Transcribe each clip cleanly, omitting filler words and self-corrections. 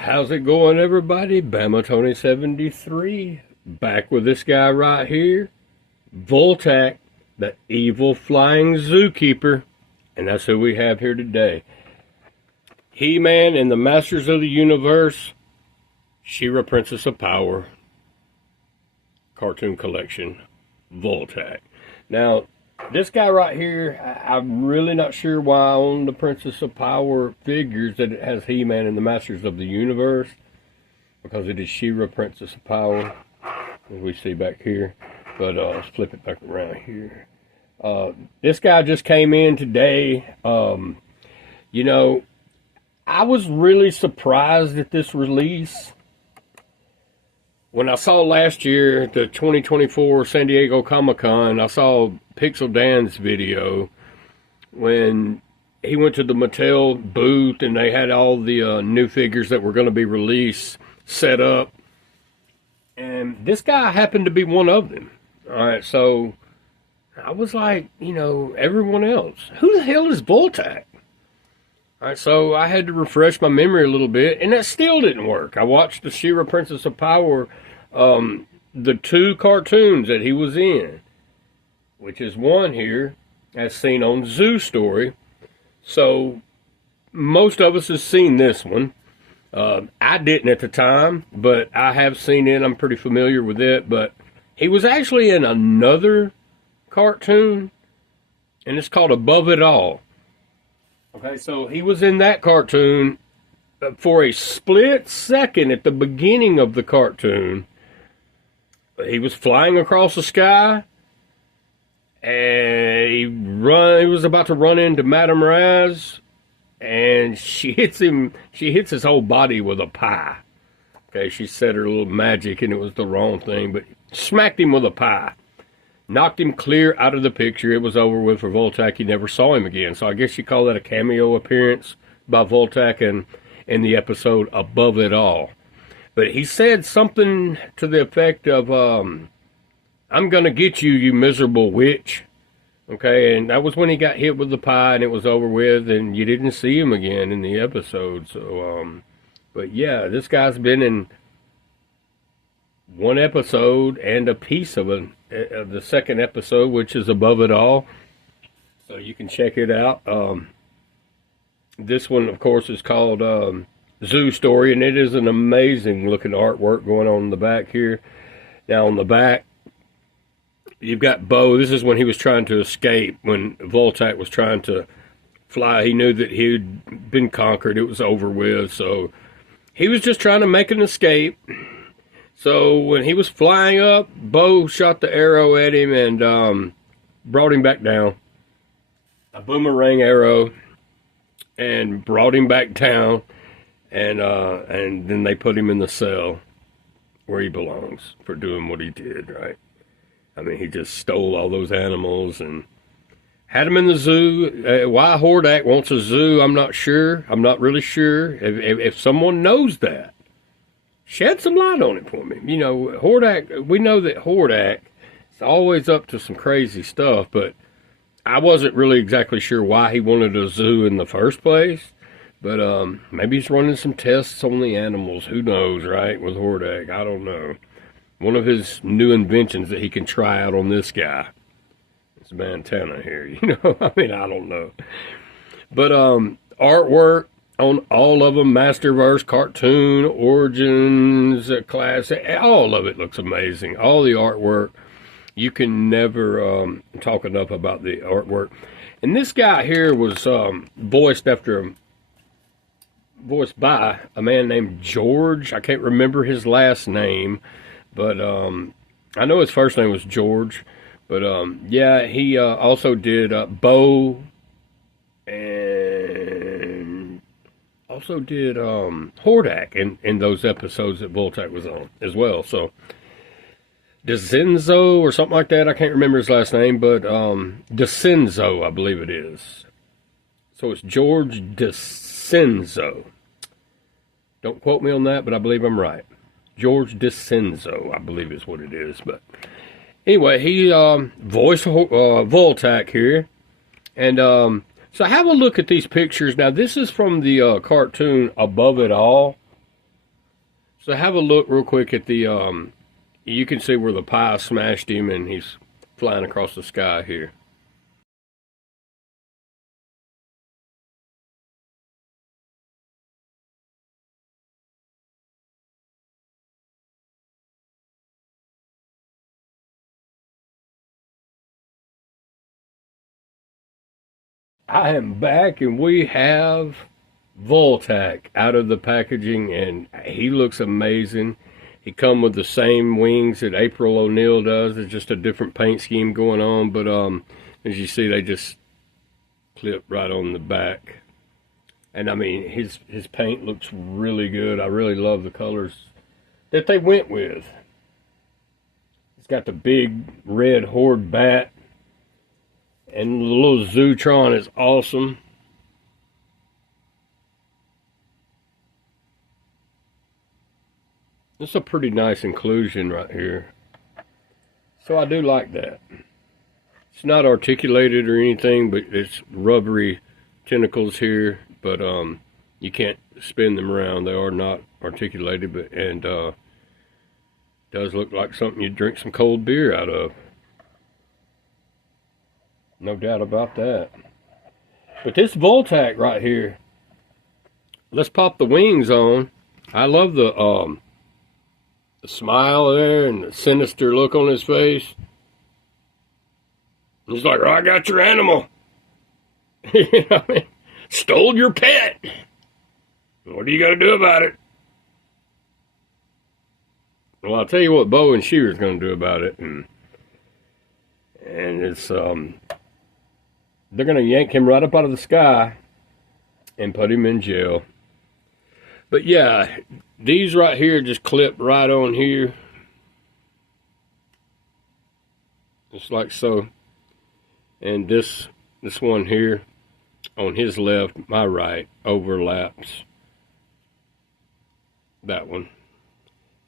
How's it going, everybody? Bama Tony 73 back with this guy right here, Vultak, the evil flying zookeeper, and that's who we have here today. He-Man and the Masters of the Universe, She-Ra, Princess of Power, cartoon collection, Vultak. Now, this guy right here, I'm really not sure why I own the Princess of Power figures that it has He-Man and the Masters of the Universe, because it is She-Ra, Princess of Power, as we see back here. But let's flip it back around here. This guy just came in today. You know, I was really surprised at this release. When I saw last year at the 2024 San Diego Comic-Con, I saw Pixel Dan's video when he went to the Mattel booth and they had all the new figures that were going to be released set up. And this guy happened to be one of them. All right, so I was like, you know, everyone else, who the hell is Vultak? All right, so I had to refresh my memory a little bit, and that still didn't work. I watched the She-Ra, Princess of Power, the two cartoons that he was in, which is one here, as seen on Zoo Story. So most of us have seen this one. I didn't at the time, but I have seen it. I'm pretty familiar with it. But he was actually in another cartoon, and it's called Above It All. Okay, so he was in that cartoon for a split second at the beginning of the cartoon. He was flying across the sky, and he was about to run into Madame Raz, and she hits him. She hits his whole body with a pie. Okay, she said her little magic, and it was the wrong thing, but smacked him with a pie. Knocked him clear out of the picture. It was over with for Vultak. You never saw him again. So I guess you call that a cameo appearance by Vultak in the episode Above It All. But he said something to the effect of, I'm going to get you, you miserable witch. Okay, and that was when he got hit with the pie and it was over with, and you didn't see him again in the episode. So, but yeah, this guy's been in one episode and a piece of the second episode, which is Above It All. So you can check it out. This one, of course, is called Zoo Story, and it is an amazing looking artwork going on in the back here. Now on the back, you've got Bo. This is when he was trying to escape, when Vultak was trying to fly. He knew that he'd been conquered. It was over with. So he was just trying to make an escape. So when he was flying up, Bo shot the arrow at him and brought him back down. A boomerang arrow, and brought him back down. And then they put him in the cell where he belongs for doing what he did, right? I mean, he just stole all those animals and had them in the zoo. Why Hordak wants a zoo, I'm not sure. I'm not really sure. If someone knows that, shed some light on it for me. You know, Hordak, we know that Hordak is always up to some crazy stuff, but I wasn't really exactly sure why he wanted a zoo in the first place. But maybe he's running some tests on the animals. Who knows, right, with Hordak? I don't know. One of his new inventions that he can try out on this guy. It's an antenna here, you know. I mean, I don't know. But artwork on all of them, Masterverse, Cartoon, Origins, Classic, all of it looks amazing. All the artwork, you can never talk enough about the artwork. And this guy here was voiced by a man named George. I can't remember his last name, but I know his first name was George. But yeah, he also did Bo, and also did Hordak in those episodes that Vultak was on as well. So DeCenzo or something like that. I can't remember his last name, but DeCenzo, I believe it is. So it's George DeCenzo. Don't quote me on that, but I believe I'm right. George DeCenzo, I believe is what it is. But anyway, he voiced Vultak here. And so have a look at these pictures. Now, this is from the cartoon Above It All. So have a look real quick at the, you can see where the pie smashed him and he's flying across the sky here. I am back and we have Vultak out of the packaging and he looks amazing. He come with the same wings that April O'Neil does. It's just a different paint scheme going on, but as you see, they just clip right on the back. And I mean, his paint looks really good. I really love the colors that they went with. It's got the big red Horde bat. And the little Zootron is awesome. It's a pretty nice inclusion right here. So I do like that. It's not articulated or anything, but it's rubbery tentacles here. But you can't spin them around. They are not articulated, but and does look like something you'd drink some cold beer out of. No doubt about that. But this Vultak right here, let's pop the wings on. I love the smile there and the sinister look on his face. He's like, oh, I got your animal. You know what I mean? Stole your pet. What are you going to do about it? Well, I'll tell you what Bo and Shear's going to do about it. And it's, they're going to yank him right up out of the sky and put him in jail. But yeah, these right here just clip right on here. Just like so. And this one here on his left, my right, overlaps that one.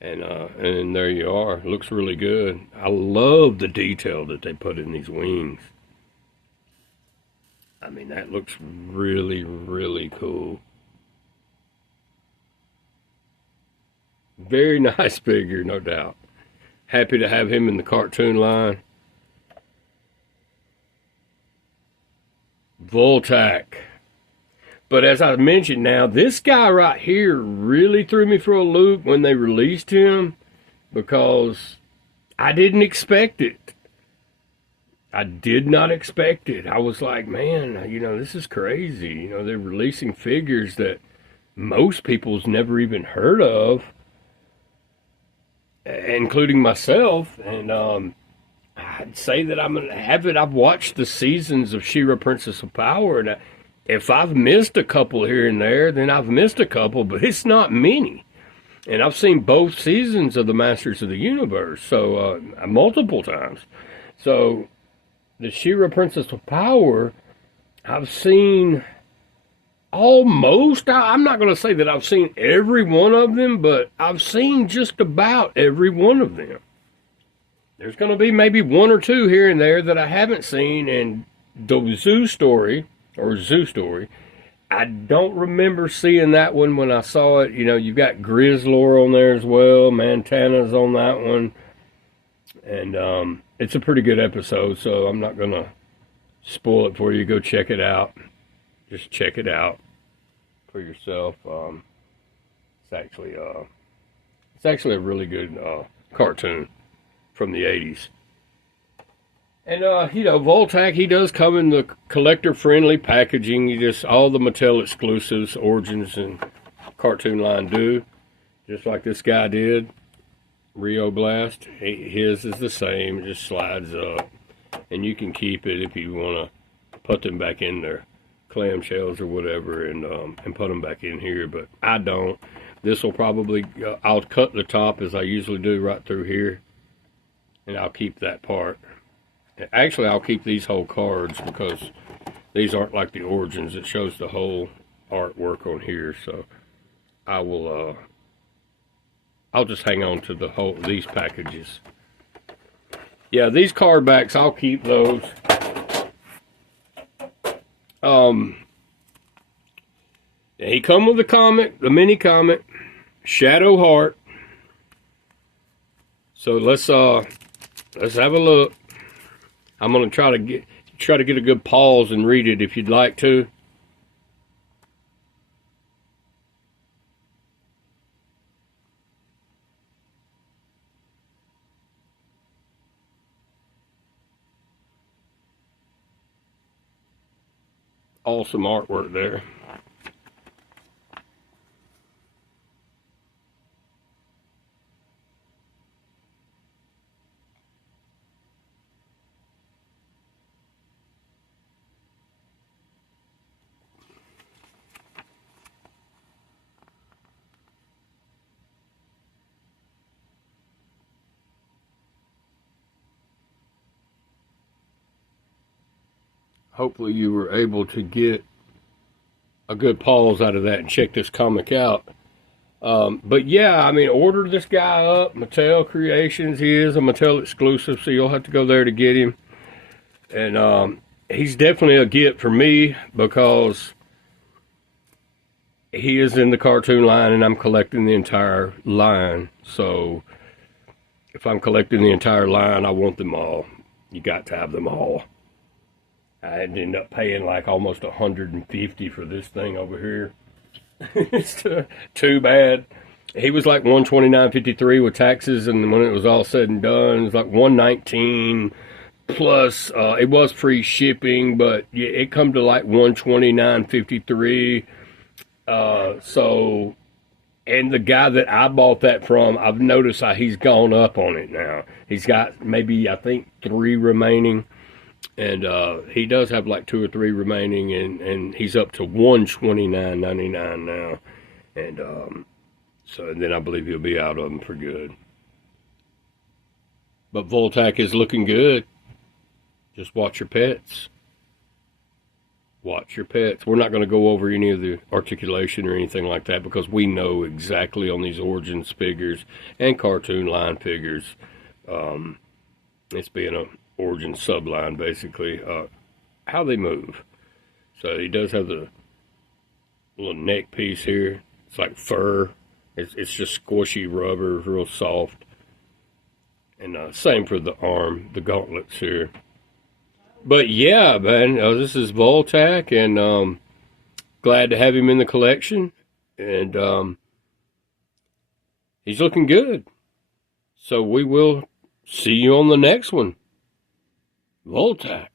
And there you are. Looks really good. I love the detail that they put in these wings. I mean, that looks really, really cool. Very nice figure, no doubt. Happy to have him in the cartoon line. Vultak. But as I mentioned now, this guy right here really threw me for a loop when they released him because I didn't expect it. I did not expect it. I was like, man, you know, this is crazy. You know, they're releasing figures that most people's never even heard of, including myself. And I'd say that I'm an avid. I've watched the seasons of She-Ra, Princess of Power, and if I've missed a couple here and there, then I've missed a couple, but it's not many. And I've seen both seasons of the Masters of the Universe, so multiple times. So the She-Ra, Princess of Power, I've seen almost, I'm not going to say that I've seen every one of them, but I've seen just about every one of them. There's going to be maybe one or two here and there that I haven't seen, and the Zoo Story, I don't remember seeing that one when I saw it. You know, you've got Grizzlor on there as well, Montana's on that one, and it's a pretty good episode, so I'm not going to spoil it for you. Go check it out. Just check it out for yourself. It's actually a really good cartoon from the 80s. And, you know, Vultak, he does come in the collector-friendly packaging. You just, all the Mattel exclusives, Origins, and Cartoon line do. Just like this guy did. Rio Blast, his is the same, it just slides up, and you can keep it if you want to put them back in their clamshells or whatever, and put them back in here. But I don't. This will probably, I'll cut the top as I usually do right through here, and I'll keep that part. Actually, I'll keep these whole cards because these aren't like the Origins. It shows the whole artwork on here, so I will. I'll just hang on to these packages. Yeah, these card backs, I'll keep those. He come with the comic, the mini comic, Shadow Heart. So let's have a look. I'm gonna try to get a good pause and read it if you'd like to. Awesome artwork there. Hopefully you were able to get a good pause out of that and check this comic out. But yeah, I mean, order this guy up. Mattel Creations. He is a Mattel exclusive, so you'll have to go there to get him. And he's definitely a get for me because he is in the cartoon line and I'm collecting the entire line. So if I'm collecting the entire line, I want them all. You got to have them all. I ended up paying like almost $150 for this thing over here. It's too bad. He was like $129.53 with taxes, and when it was all said and done, it was like $119 plus. It was free shipping, but yeah, it come to like $129.53. So, and the guy that I bought that from, I've noticed how he's gone up on it now. He's got maybe I think 3 remaining. And he does have like 2 or 3 remaining, and he's up to $129.99 now. And so then I believe he'll be out of them for good. But Vultak is looking good. Just watch your pets. Watch your pets. We're not going to go over any of the articulation or anything like that because we know exactly on these Origins figures and cartoon line figures. It's being a Origin subline basically, how they move. So he does have the little neck piece here. It's like fur. It's just squishy rubber, real soft. And same for the arm, the gauntlets here. But yeah, man, this is Vultak, and glad to have him in the collection. And he's looking good. So we will see you on the next one. Vultak.